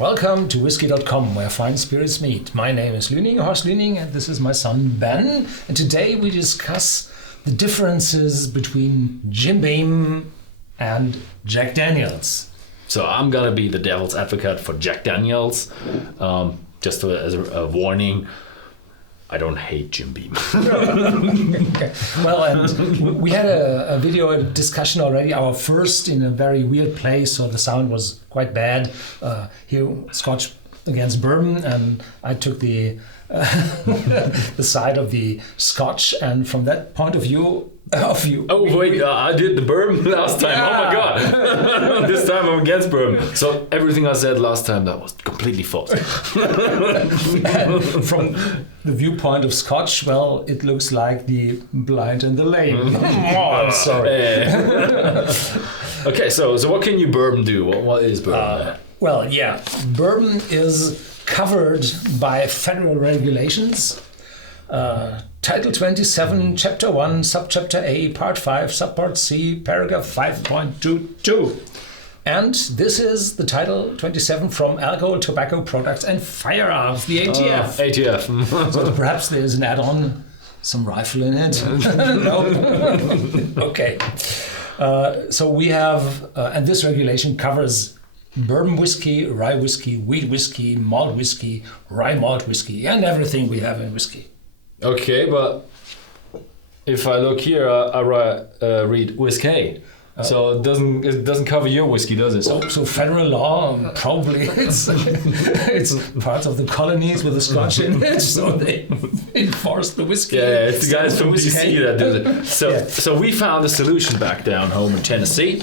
Welcome to Whisky.com, where fine spirits meet. My name is Horst Luening, and this is my son Ben. And today we discuss the differences between Jim Beam and Jack Daniels. So I'm gonna be the devil's advocate for Jack Daniels. Just as a warning, I don't hate Jim Beam. Okay. Well, and we had a video discussion already, our first in a very weird place, so the sound was quite bad. Here, Scotch against bourbon, and I took the the side of the Scotch, and from that point of view, I did the bourbon last time. Yeah. Oh my god! This time I'm against bourbon. So everything I said last time, that was completely false. And from the viewpoint of Scotch, well, it looks like the blind and the lame. I'm sorry. Okay, so what can you bourbon do? What is bourbon? Bourbon is covered by federal regulations. Title 27, Chapter 1, Subchapter A, Part 5, Subpart C, Paragraph 5.22. And this is the Title 27 from Alcohol, Tobacco Products and Firearms, the ATF. ATF. So perhaps there's an add-on, some rifle in it. No? Okay. So we have, and this regulation covers bourbon whiskey, rye whiskey, wheat whiskey, malt whiskey, rye malt whiskey, and everything we have in whiskey. Okay, but if I look here, I read whiskey. So it doesn't cover your whiskey, does it? So federal law, probably it's part of the colonies with the Scotch in it, so they enforce the whiskey. Yeah, it's the guys from DC that do it. So we found a solution back down home in Tennessee.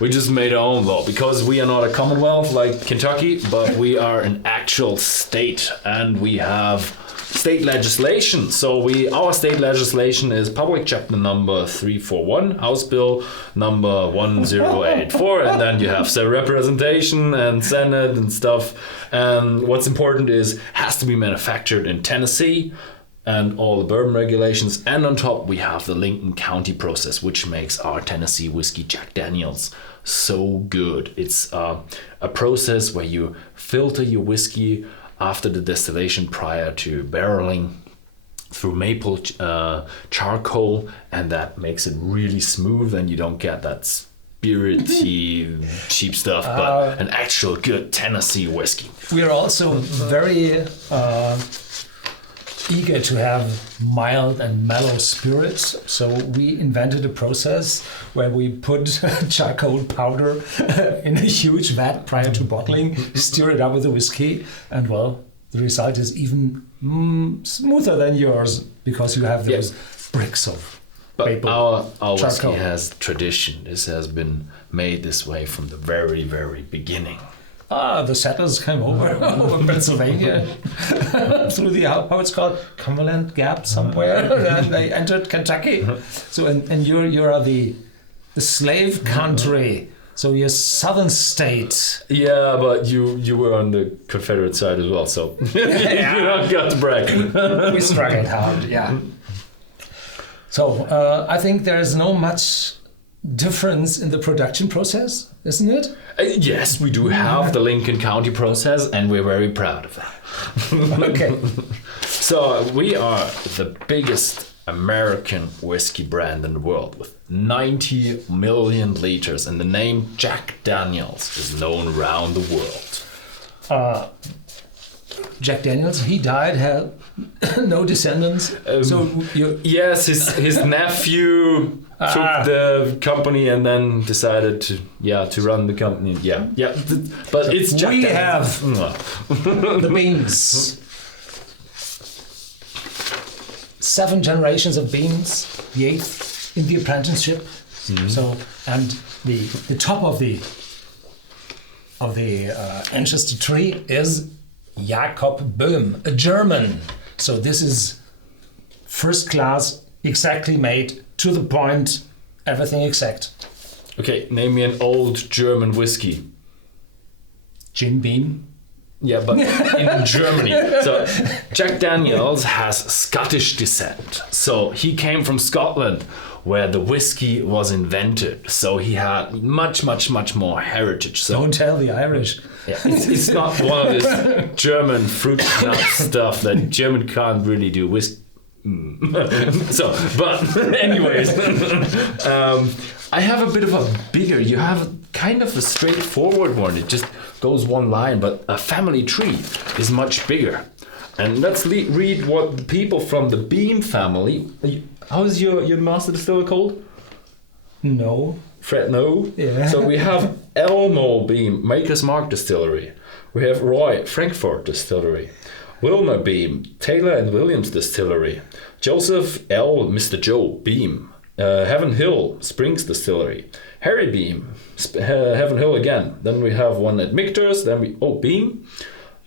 We just made our own law because we are not a commonwealth like Kentucky, but we are an actual state, and we have state legislation. So our state legislation is public chapter number 341, House Bill number 1084, and then you have the representation and Senate and stuff. And what's important is has to be manufactured in Tennessee and all the bourbon regulations. And on top we have the Lincoln County process, which makes our Tennessee whiskey Jack Daniels so good. It's a process where you filter your whiskey after the distillation prior to barreling through maple charcoal, and that makes it really smooth, and you don't get that spirity cheap stuff, but an actual good Tennessee whiskey. We are also very eager to have mild and mellow spirits, so we invented a process where we put charcoal powder in a huge vat prior to bottling, stir it up with the whiskey, and well, the result is even smoother than yours because you have those bricks of paper. But our whiskey has tradition. This has been made this way from the very, very beginning. The settlers came over Pennsylvania through the, how it's called, Cumberland Gap somewhere, and they entered Kentucky. So and you are the slave country. So you're southern state. Yeah, but you were on the Confederate side as well, so you don't got to brag. We struggled hard, yeah. So I think there is no much difference in the production process, isn't it? Yes, we do have the Lincoln County process, and we're very proud of that. Okay. So we are the biggest American whiskey brand in the world with 90 million liters, and the name Jack Daniels is known around the world. Jack Daniels, he died, had no descendants. Yes, his nephew took the company and then decided to run the company. But so it's Jack Daniels. We have the beans. 7 generations of beans, the 8th in the apprenticeship. Mm-hmm. So, and the top of the ancestor tree is Jakob Böhm, a German. So this is first class, exactly made, to the point, everything exact. Okay, name me an old German whiskey. Jim Beam. Yeah, but in Germany. So Jack Daniels has Scottish descent. So he came from Scotland, where the whiskey was invented. So he had much, much, much more heritage. So don't tell the Irish. yeah, it's not one of this German fruit nut stuff that German can't really do whiskey. So, but anyways, I have a bit of a bigger. You have kind of a straightforward one. It just goes one line, but a family tree is much bigger. And let's read what the people from the Beam family. How is your master distiller called? No. Fred, no. Yeah. So we have Elmo Beam, Maker's Mark Distillery. We have Roy, Frankfurt Distillery. Wilmer Beam, Taylor and Williams Distillery. Joseph L. Mr. Joe Beam, Heaven Hill Springs Distillery. Harry Beam, Heaven Hill again. Then we have one at Michter's. Then Beam.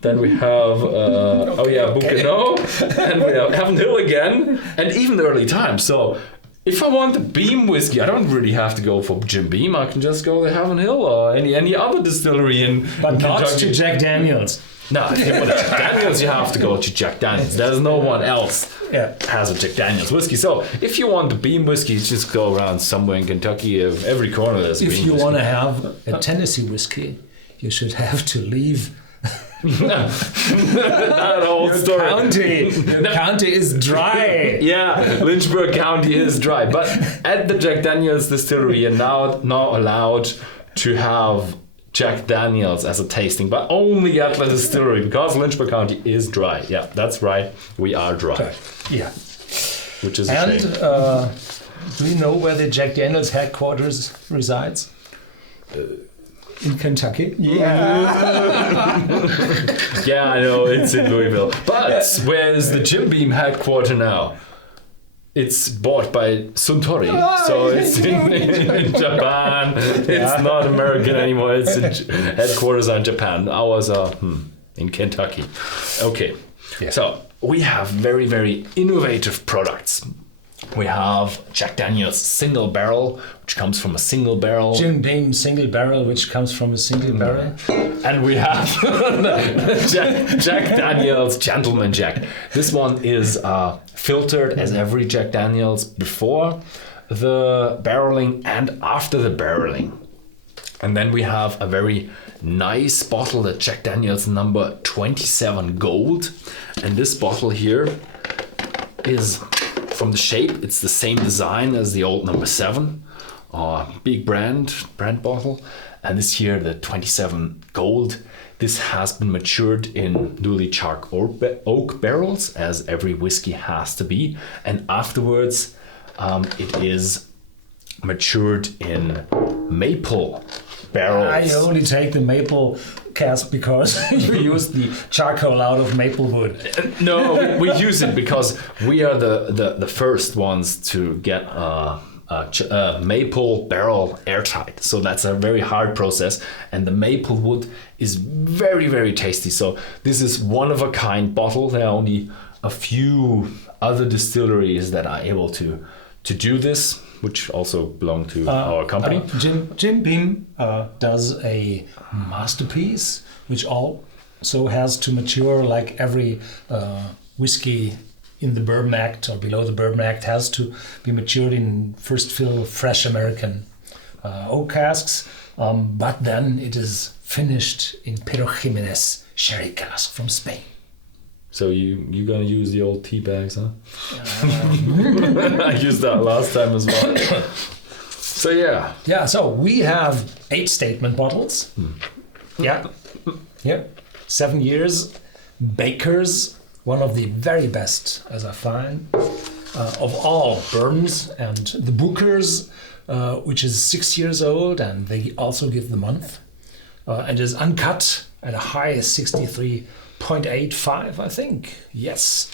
Then we have Bouqueneau. And we have Heaven Hill again. And even the early times. So if I want the Beam whiskey, I don't really have to go for Jim Beam. I can just go to Heaven Hill or any other distillery in But not Kentucky. to Jack Daniels. No, if you want Jack Daniels, you have to go to Jack Daniels. There's no one else has a Jack Daniels whiskey. So if you want the Beam whiskey, just go around somewhere in Kentucky. Every corner there's a Beam If you whiskey. want to have a Tennessee whiskey, you should have to leave that whole story. county. The county is dry. Yeah, Lynchburg County is dry. But at the Jack Daniels distillery, you're now allowed to have Jack Daniels as a tasting, but only at the distillery because Lynchburg County is dry. Yeah, that's right. We are dry. Yeah. Which is a And shame. do you know where the Jack Daniels headquarters resides? In Kentucky. Yeah, I know, it's in Louisville. But where's the Jim Beam headquarters now? It's bought by Suntory, so it's in Japan. It's not American anymore. It's headquarters in Japan. Ours are in Kentucky. Okay, so we have very, very innovative products. We have Jack Daniels Single Barrel, which comes from a single barrel. Jim Beam Single Barrel, which comes from a single barrel. And we have Jack Daniels Gentleman Jack. This one is filtered as every Jack Daniels before the barreling and after the barreling. And then we have a very nice bottle, the Jack Daniels number 27 Gold. And this bottle here is, from the shape, it's the same design as the old number 7. Big brand bottle. And this here, the 27 Gold, this has been matured in newly charred oak barrels, as every whiskey has to be. And afterwards, it is matured in maple barrels. I only take the maple cask because you use the charcoal out of maple wood. No, we use it because we are the first ones to get maple barrel airtight. So that's a very hard process, and the maple wood is very, very tasty. So this is one of a kind bottle. There are only a few other distilleries that are able to do this, which also belong to our company. Jim Beam does a masterpiece, which also has to mature like every whiskey in the Bourbon Act or below the Bourbon Act has to be matured in first fill fresh American oak casks, but then it is finished in Pedro Jimenez sherry cask from Spain. So you're gonna use the old tea bags, huh? I used that last time as well. So yeah. Yeah, so we have 8 statement bottles. Yeah. 7 years. Baker's, one of the very best, as I find, of all bourbons, and the Booker's, which is 6 years old, and they also give the month, and is uncut at a high 63.85, I think. Yes.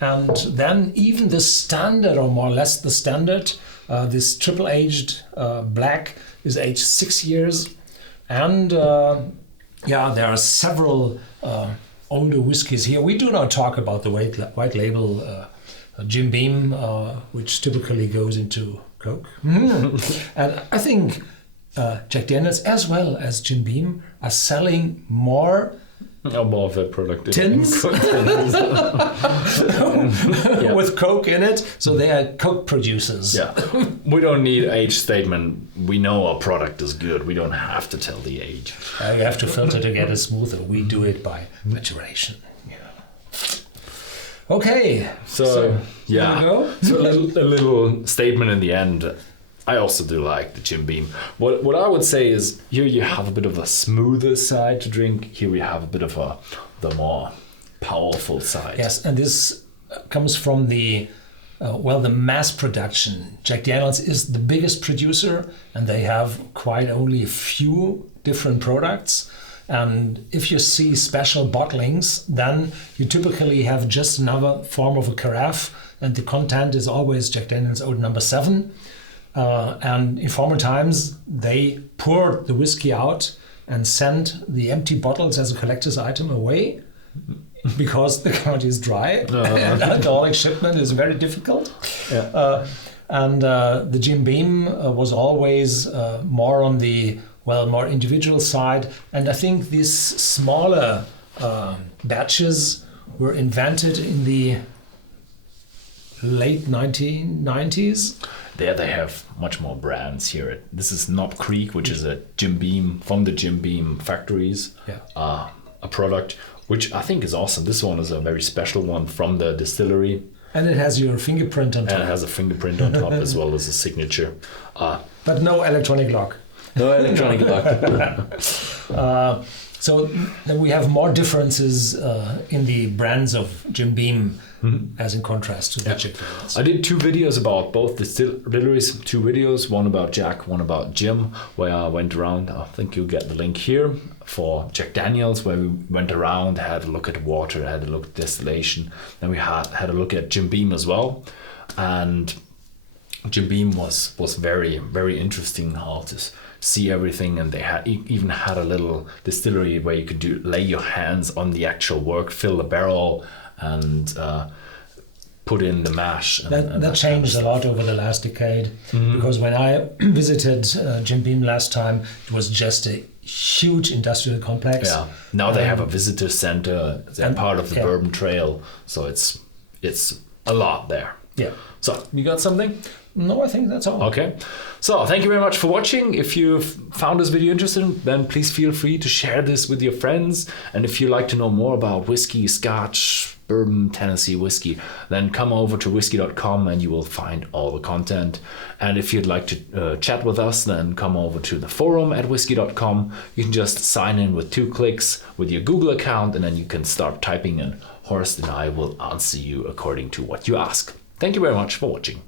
And then even the standard, or more or less the standard, this triple aged black is aged 6 years, and there are several older whiskies here. We do not talk about the white label Jim Beam, which typically goes into Coke. And I think Jack Daniels as well as Jim Beam are selling more More of a product. Tins Yeah. with Coke in it, so they are Coke producers. Yeah, we don't need age statement. We know our product is good. We don't have to tell the age. You have to filter to get it smoother. We do it by maturation. Okay, So yeah, go? so a little statement in the end. I also do like the Jim Beam. What I would say is here you have a bit of a smoother side to drink. Here we have a bit of the more powerful side. Yes, and this comes from the mass production. Jack Daniel's is the biggest producer, and they have quite only a few different products. And if you see special bottlings, then you typically have just another form of a carafe, and the content is always Jack Daniel's Old Number 7. And in former times, they poured the whiskey out and sent the empty bottles as a collector's item away because the country is dry and alcoholic shipment is very difficult. Yeah. And the Jim Beam was always more on the more individual side. And I think these smaller batches were invented in the late 1990s. There they have much more brands here. This is Knob Creek, which is a Jim Beam from the Jim Beam factories. Yeah. A product which I think is awesome. This one is a very special one from the distillery. And it has your fingerprint on top. And it has a fingerprint on top as well as a signature. But no electronic lock. No electronic lock. So then we have more differences in the brands of Jim Beam as in contrast to the Jack Daniel's. I did 2 videos about both distilleries, 2 videos, one about Jack, one about Jim, where I went around. I think you'll get the link here for Jack Daniel's, where we went around, had a look at water, had a look at distillation, and we had a look at Jim Beam as well. And Jim Beam was very, very interesting how to see everything, and they even had a little distillery where you could lay your hands on the actual work, fill the barrel, and put in the mash. That changed a lot over the last decade, because when I visited Jim Beam last time, it was just a huge industrial complex. Yeah. Now they have a visitor center. They're part of the Bourbon Trail, so it's a lot there. Yeah. So you got something? No, I think that's all. Okay. So thank you very much for watching. If you found this video interesting, then please feel free to share this with your friends. And if you'd like to know more about whiskey, Scotch, bourbon, Tennessee whiskey, then come over to Whisky.com and you will find all the content. And if you'd like to chat with us, then come over to the forum at Whisky.com. You can just sign in with 2 clicks with your Google account, and then you can start typing, and Horst and I will answer you according to what you ask. Thank you very much for watching.